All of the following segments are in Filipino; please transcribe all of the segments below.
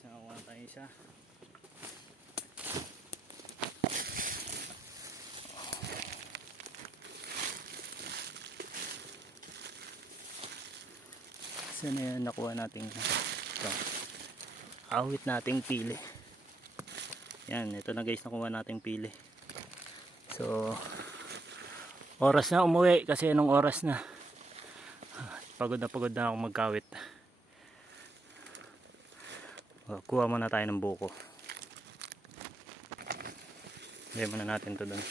guys, nakakuha tayo isa. Saan na yan nakuha natin ito, awit nating pili. Yan, ito na guys, nakuha nating pili. So oras na umuwi kasi anong oras na, pagod na ako magkawit. Kuha muna tayo ng buko. Lagay muna natin ito doon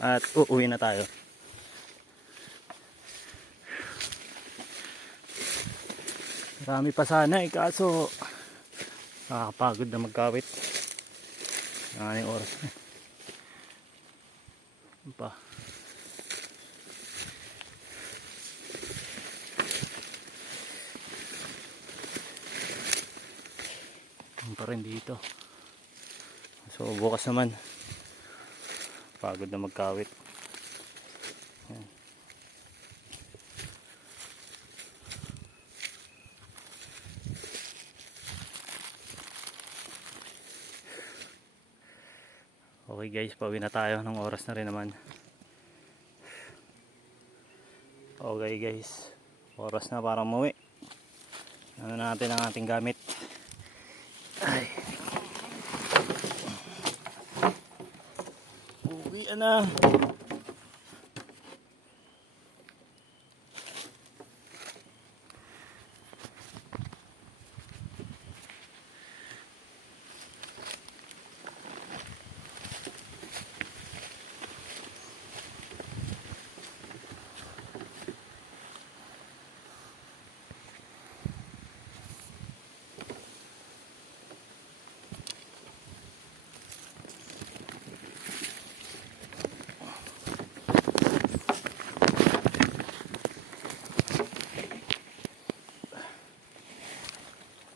at uuwi na tayo. Marami pa sana kaso nakakapagod na magkawit. Ang oras na pa. Pa rin dito. So bukas naman pagod na magkawit. Yan. Okay guys, pauwi na tayo ng oras na rin naman. Okay guys, oras na para umuwi. Ano natin ang ating gamit. Ay. Uwi na.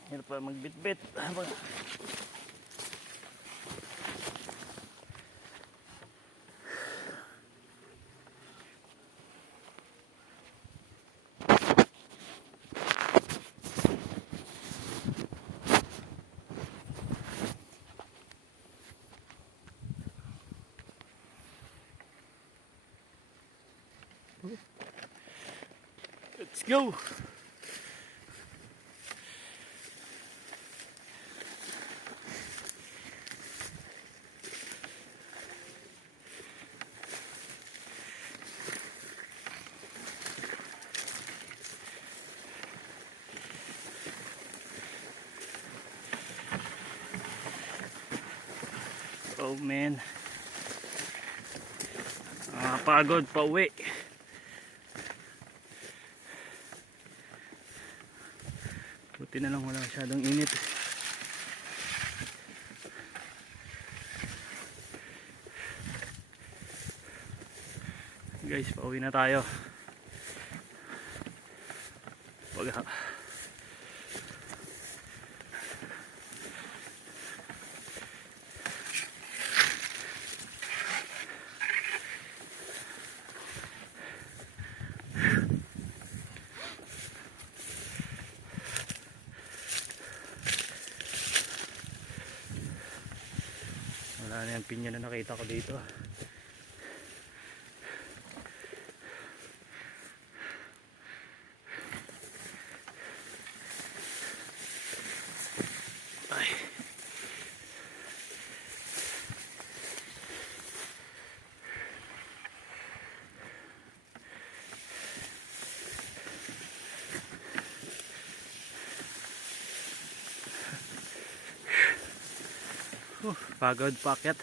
Hirap pa magbitbit. Let's go. Oh man, pagod pa uwi. Buti na lang wala masyadong init. Guys, pauwi na tayo. Wala na yung pinya na nakita ko dito. Ay. Pagod paket.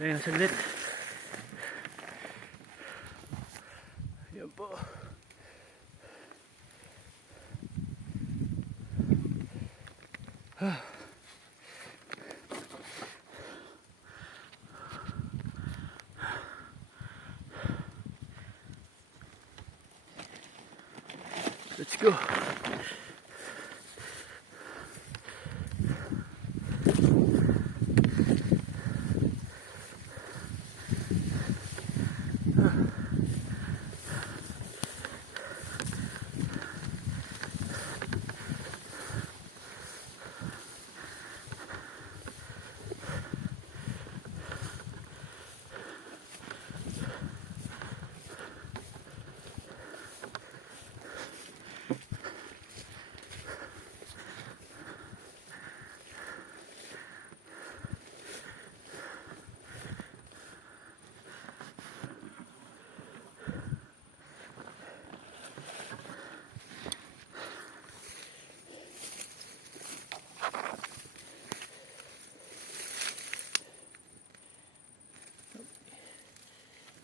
Ayan, saglit. Ayan po. Let's go.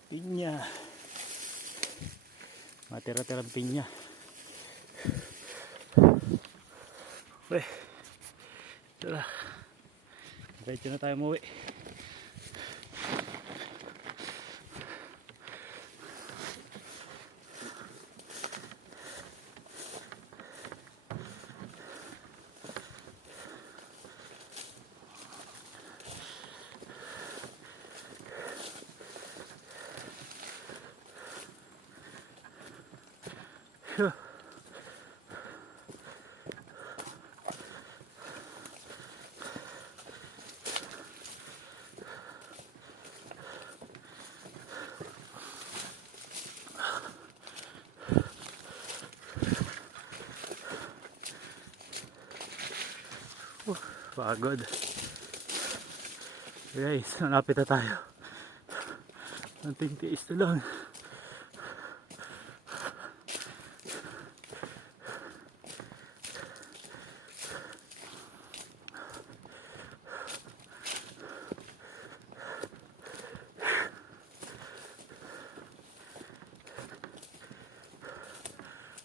Pinya. Matira-tirang pinya. Weh. Ito na. Diretso na tayo umuwi. Pagod. Guys, nalapit na tayo. Anting tiis na lang.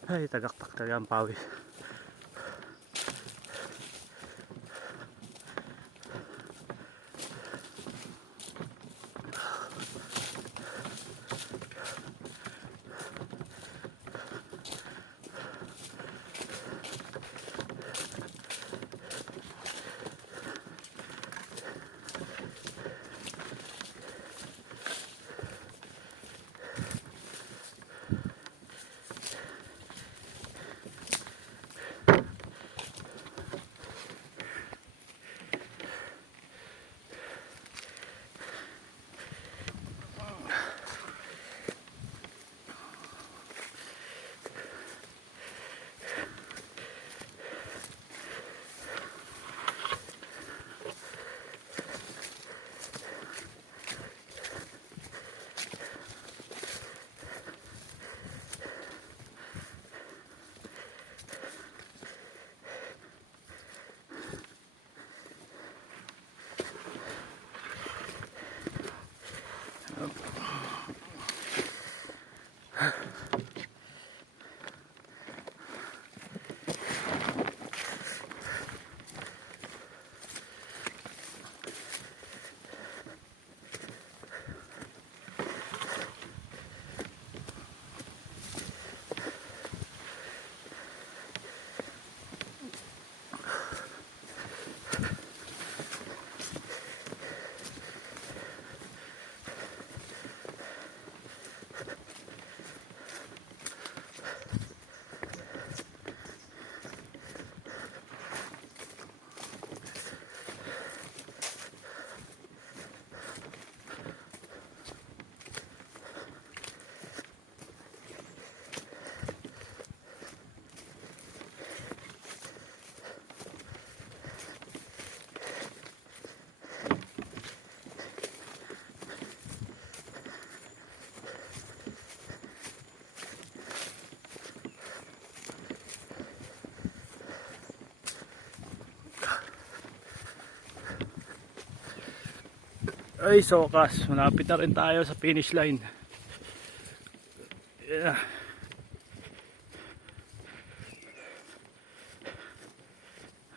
Ay, tagaktak talaga ang pawis. Ay, so wakas, malapit na rin tayo sa finish line. Yeah.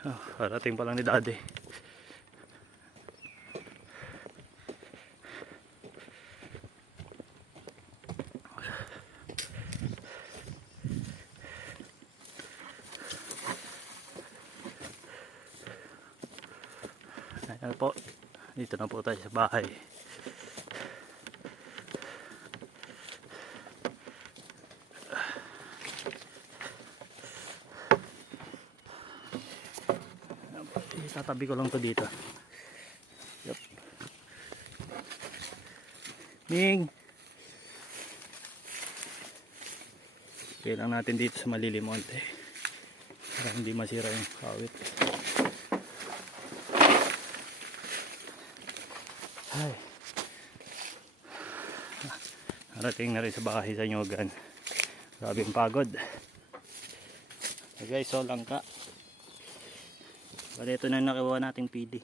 Parating pa lang ni Daddy. Ayan po, dito na po tayo sa bahay. Tatabi ko lang to dito. Yep. Ning. Kaya lang natin dito sa malilim onte para hindi masira yung kawit. Ay. Narating na rin sa bahay sa Nyogan. Grabing pagod. Okay guys, so langka. Bale, ito na nakuha nating pili.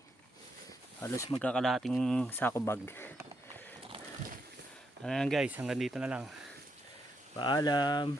Halos magkakalahating sako bag. Ano yan guys, hanggang dito na lang. Paalam.